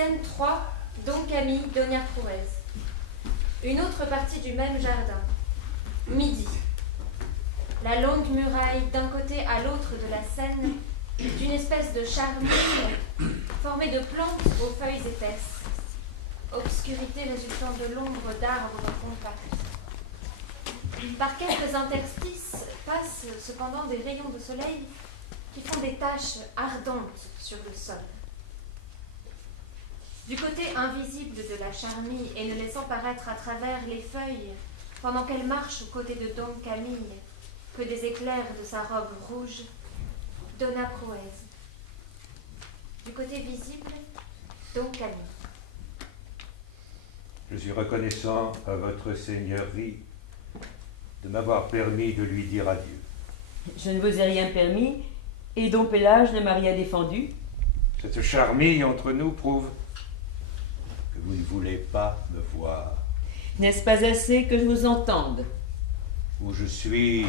Scène 3, Don Camille, Doña Prouez. Une autre partie du même jardin. Midi. La longue muraille d'un côté à l'autre de la Seine, d'une espèce de charmille formée de plantes aux feuilles épaisses. Obscurité résultant de l'ombre d'arbres compacts. Par quelques interstices passent cependant des rayons de soleil qui font des taches ardentes sur le sol. Du côté invisible de la charmille et ne laissant paraître à travers les feuilles, pendant qu'elle marche aux côtés de Don Camille, que des éclairs de sa robe rouge, Doña Prouez. Du côté visible, Don Camille. Je suis reconnaissant à votre seigneurie de m'avoir permis de lui dire adieu. Je ne vous ai rien permis, et Don Pélage ne m'a rien défendu. Cette charmille entre nous prouve que vous ne voulez pas me voir. N'est-ce pas assez que je vous entende? Où je suis,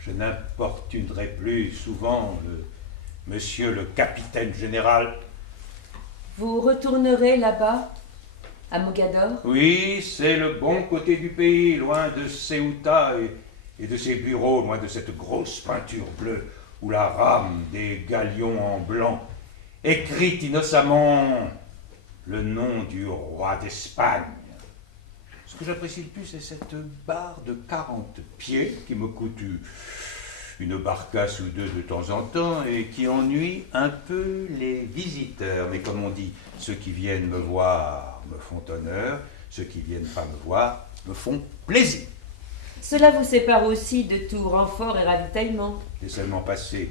je n'importunerai plus souvent monsieur le capitaine général. Vous retournerez là-bas, à Mogador? Oui, c'est le bon côté du pays, loin de Ceuta et de ses bureaux, loin de cette grosse peinture bleue où la rame des galions en blanc écrit innocemment le nom du roi d'Espagne. Ce que j'apprécie le plus, c'est cette barre de 40 pieds qui me coûte une barcasse ou deux de temps en temps et qui ennuie un peu les visiteurs. Mais comme on dit, ceux qui viennent me voir me font honneur, ceux qui viennent pas me voir me font plaisir. Cela vous sépare aussi de tout renfort et ravitaillement. C'est seulement passé.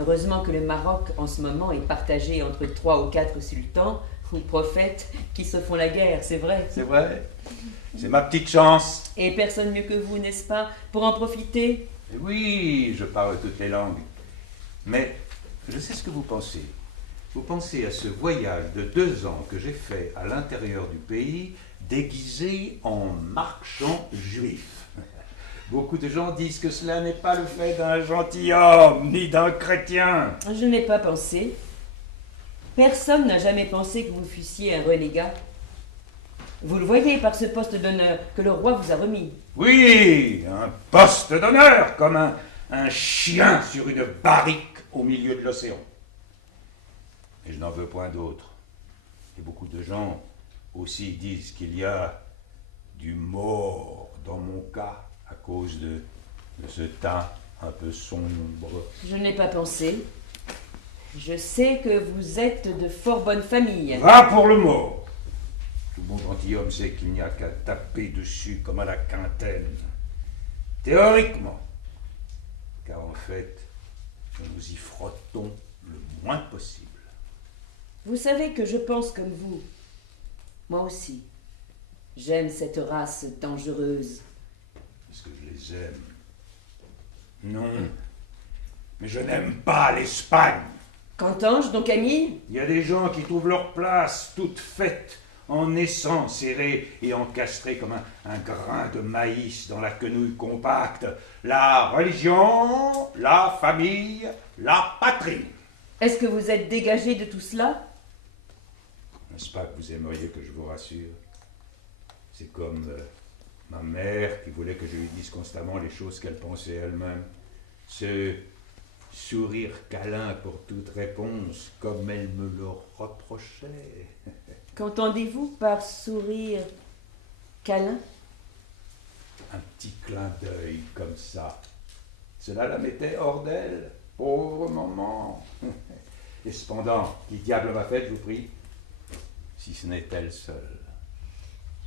Heureusement que le Maroc, en ce moment, est partagé entre 3 ou 4 sultans ou prophètes qui se font la guerre, c'est vrai. C'est vrai. C'est ma petite chance. Et personne mieux que vous, n'est-ce pas, pour en profiter? Oui, je parle toutes les langues. Mais je sais ce que vous pensez. Vous pensez à ce voyage de 2 ans que j'ai fait à l'intérieur du pays, déguisé en marchand juif. Beaucoup de gens disent que cela n'est pas le fait d'un gentilhomme, ni d'un chrétien. Je n'ai pas pensé. Personne n'a jamais pensé que vous fussiez un renégat. Vous le voyez par ce poste d'honneur que le roi vous a remis. Oui, un poste d'honneur, comme un chien sur une barrique au milieu de l'océan. Et je n'en veux point d'autre. Et beaucoup de gens aussi disent qu'il y a du mort dans mon cas à cause de ce teint un peu sombre. Je n'ai pas pensé. Je sais que vous êtes de fort bonne famille. Va pour le mort. Tout bon gentilhomme sait qu'il n'y a qu'à taper dessus comme à la quintaine. Théoriquement. Car en fait, nous y frottons le moins possible. Vous savez que je pense comme vous. Moi aussi. J'aime cette race dangereuse. Est-ce que je les aime? Non. Mais je n'aime pas l'Espagne. Qu'entends-je, Don Camille? Il y a des gens qui trouvent leur place toute faite, en naissant, serrée et encastrée comme un grain de maïs dans la quenouille compacte. La religion, la famille, la patrie. Est-ce que vous êtes dégagé de tout cela? N'est-ce pas que vous aimeriez que je vous rassure? C'est comme ma mère qui voulait que je lui dise constamment les choses qu'elle pensait elle-même. Ce sourire câlin pour toute réponse, comme elle me le reprochait. Qu'entendez-vous par sourire câlin? Un petit clin d'œil comme ça. Cela la mettait hors d'elle. Pauvre maman. Et cependant, qui diable m'a fait, je vous prie, si ce n'est elle seule?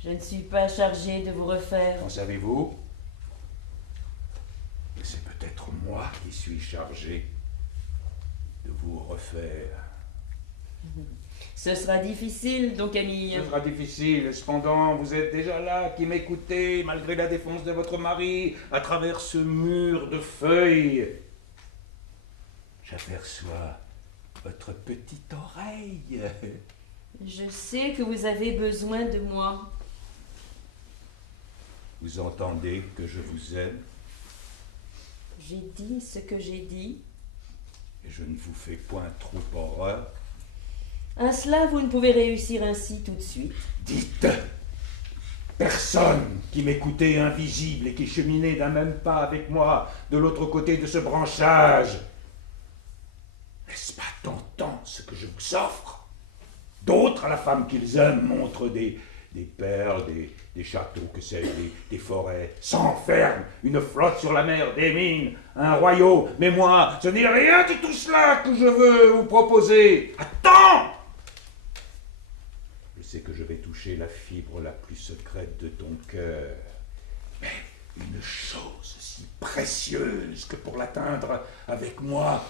Je ne suis pas chargée de vous refaire. En savez-vous? Et c'est peut-être moi qui suis chargé de vous refaire. Ce sera difficile, Don Camille. Ce sera difficile, cependant, vous êtes déjà là, qui m'écoutez, malgré la défense de votre mari, à travers ce mur de feuilles. J'aperçois votre petite oreille. Je sais que vous avez besoin de moi. Vous entendez que je vous aime? J'ai dit ce que j'ai dit. Et je ne vous fais point trop horreur? À cela, vous ne pouvez réussir ainsi tout de suite. Dites, personne qui m'écoutait invisible et qui cheminait d'un même pas avec moi de l'autre côté de ce branchage. N'est-ce pas tentant ce que je vous offre? D'autres, à la femme qu'ils aiment, montrent des perles, des châteaux, que sais-je, des forêts, s'enferment, une flotte sur la mer, des mines, un royaume. Mais moi, ce n'est rien de tout cela que je veux vous proposer. Attends! Je sais que je vais toucher la fibre la plus secrète de ton cœur. Mais une chose si précieuse que pour l'atteindre avec moi,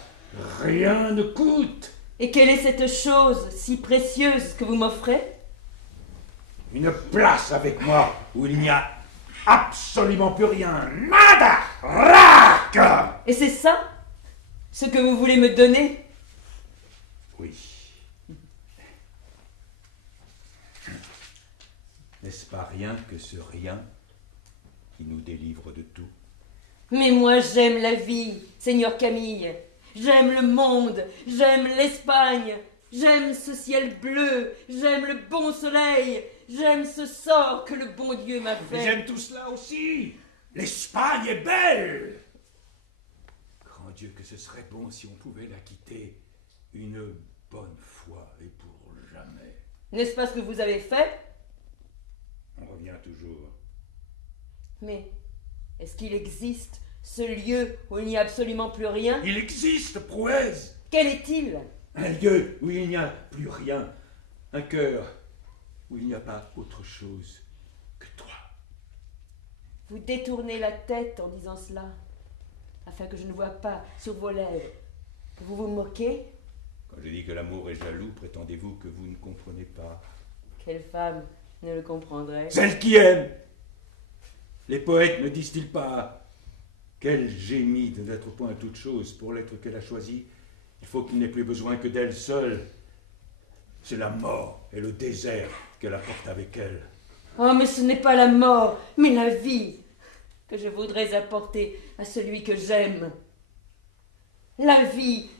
rien ne coûte. Et quelle est cette chose si précieuse que vous m'offrez? Une place avec moi où il n'y a absolument plus rien. Nada! Rac! Et c'est ça ce que vous voulez me donner? Oui. N'est-ce pas rien que ce rien qui nous délivre de tout? Mais moi j'aime la vie, Seigneur Camille. J'aime le monde, j'aime l'Espagne, j'aime ce ciel bleu, j'aime le bon soleil, j'aime ce sort que le bon Dieu m'a fait. Mais j'aime tout cela aussi. L'Espagne est belle. Grand Dieu, que ce serait bon si on pouvait la quitter une bonne fois et pour jamais. N'est-ce pas ce que vous avez fait? On revient toujours. Mais est-ce qu'il existe ce lieu où il n'y a absolument plus rien? Il existe, Prouez. Quel est-il? Un lieu où il n'y a plus rien. Un cœur où il n'y a pas autre chose que toi. Vous détournez la tête en disant cela, afin que je ne vois pas sur vos lèvres. Vous vous moquez? Quand je dis que l'amour est jaloux, prétendez-vous que vous ne comprenez pas? Quelle femme ne le comprendrait? Celle qui aime. Les poètes ne disent-ils pas qu'elle gémit de n'être point toute chose pour l'être qu'elle a choisi? Il faut qu'il n'ait plus besoin que d'elle seule. C'est la mort et le désert qu'elle apporte avec elle. Oh, mais ce n'est pas la mort, mais la vie que je voudrais apporter à celui que j'aime. La vie,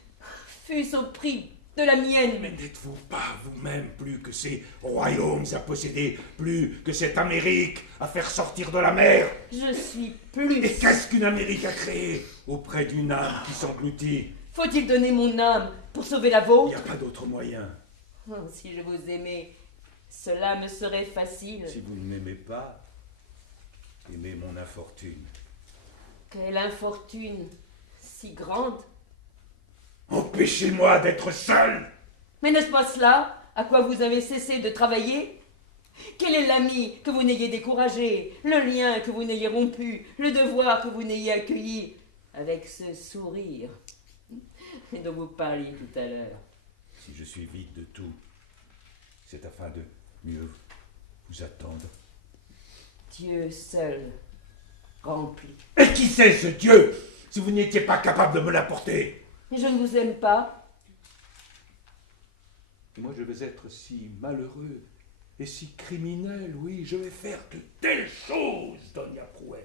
fût-ce au prix de la mienne. Mais n'êtes-vous pas vous-même plus que ces royaumes à posséder, plus que cette Amérique à faire sortir de la mer? Je suis plus. Et qu'est-ce qu'une Amérique a créé auprès d'une âme qui s'engloutit? Faut-il donner mon âme pour sauver la Il vôtre? n'y a pas d'autre moyen. Oh, si je vous aimais, cela me serait facile. Si vous ne m'aimez pas, aimez mon infortune. Quelle infortune si grande! Empêchez-moi d'être seul! Mais n'est-ce pas cela à quoi vous avez cessé de travailler? Quel est l'ami que vous n'ayez découragé, le lien que vous n'ayez rompu, le devoir que vous n'ayez accueilli avec ce sourire dont vous parliez tout à l'heure? Si je suis vide de tout, c'est afin de mieux vous attendre. Dieu seul remplit. Et qui c'est ce Dieu, si vous n'étiez pas capable de me l'apporter? Je ne vous aime pas. Et moi je vais être si malheureux et si criminel, oui, je vais faire de telles choses, Doña Prouez,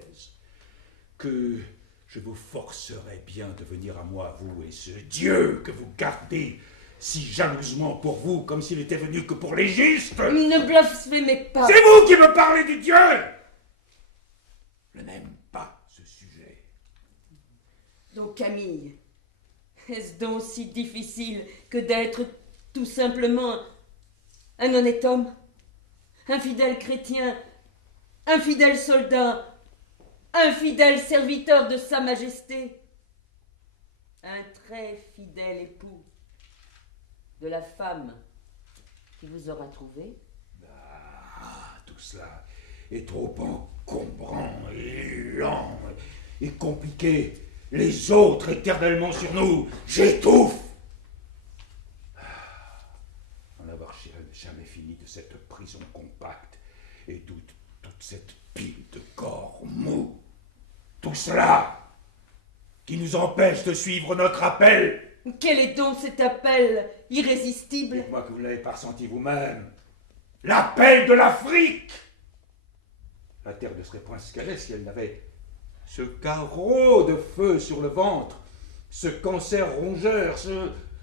que je vous forcerai bien de venir à moi, vous et ce Dieu que vous gardez si jalousement pour vous, comme s'il était venu que pour les justes. Ne blasphémez pas. C'est vous qui me parlez du Dieu. Je n'aime pas ce sujet. Donc Camille, est-ce donc si difficile que d'être tout simplement un honnête homme, un fidèle chrétien, un fidèle soldat, un fidèle serviteur de Sa Majesté, un très fidèle époux de la femme qui vous aura trouvé? Ah, tout cela est trop encombrant et lent et compliqué. Les autres éternellement sur nous, j'étouffe. En avoir jamais fini de cette prison compacte et toute cette pile de corps mous. Tout cela qui nous empêche de suivre notre appel. Quel est donc cet appel irrésistible? Dites-moi que vous ne l'avez pas ressenti vous-même. L'appel de l'Afrique. La terre ne serait point ce qu'elle est si elle n'avait ce carreau de feu sur le ventre, ce cancer rongeur,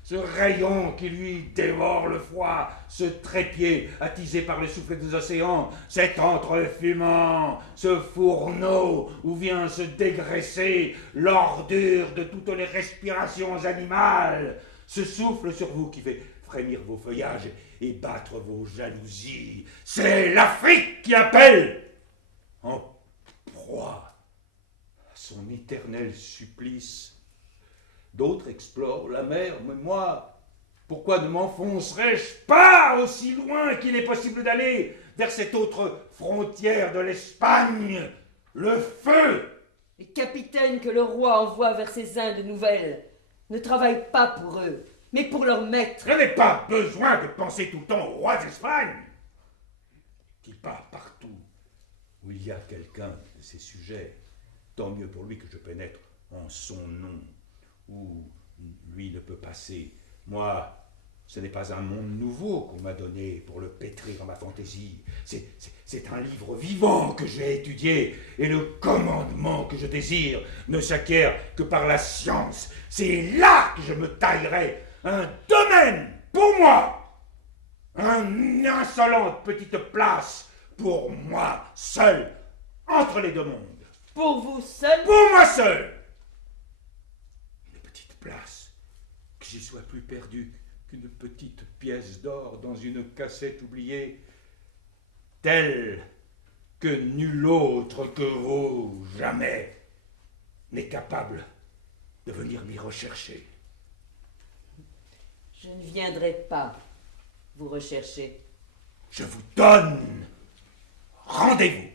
ce rayon qui lui dévore le foie, ce trépied attisé par le souffle des océans, cet antre fumant, ce fourneau où vient se dégraisser l'ordure de toutes les respirations animales, ce souffle sur vous qui fait frémir vos feuillages et battre vos jalousies. C'est l'Afrique qui appelle, en proie à son éternel supplice. D'autres explorent la mer, mais moi, pourquoi ne m'enfoncerais-je pas aussi loin qu'il est possible d'aller vers cette autre frontière de l'Espagne, le feu? Les capitaines que le roi envoie vers ces Indes nouvelles ne travaillent pas pour eux, mais pour leur maître. Je n'ai pas besoin de penser tout le temps au roi d'Espagne, qui part partout où il y a quelqu'un de ses sujets. Tant mieux pour lui que je pénètre en son nom, où lui ne peut passer. Moi, ce n'est pas un monde nouveau qu'on m'a donné pour le pétrir dans ma fantaisie. C'est un livre vivant que j'ai étudié, et le commandement que je désire ne s'acquiert que par la science. C'est là que je me taillerai un domaine pour moi, une insolente petite place pour moi seul, entre les deux mondes. Pour vous seul? Pour moi seul! Place, que j'y sois plus perdu qu'une petite pièce d'or dans une cassette oubliée, telle que nul autre que vous, jamais, n'est capable de venir m'y rechercher. Je ne viendrai pas vous rechercher. Je vous donne rendez-vous.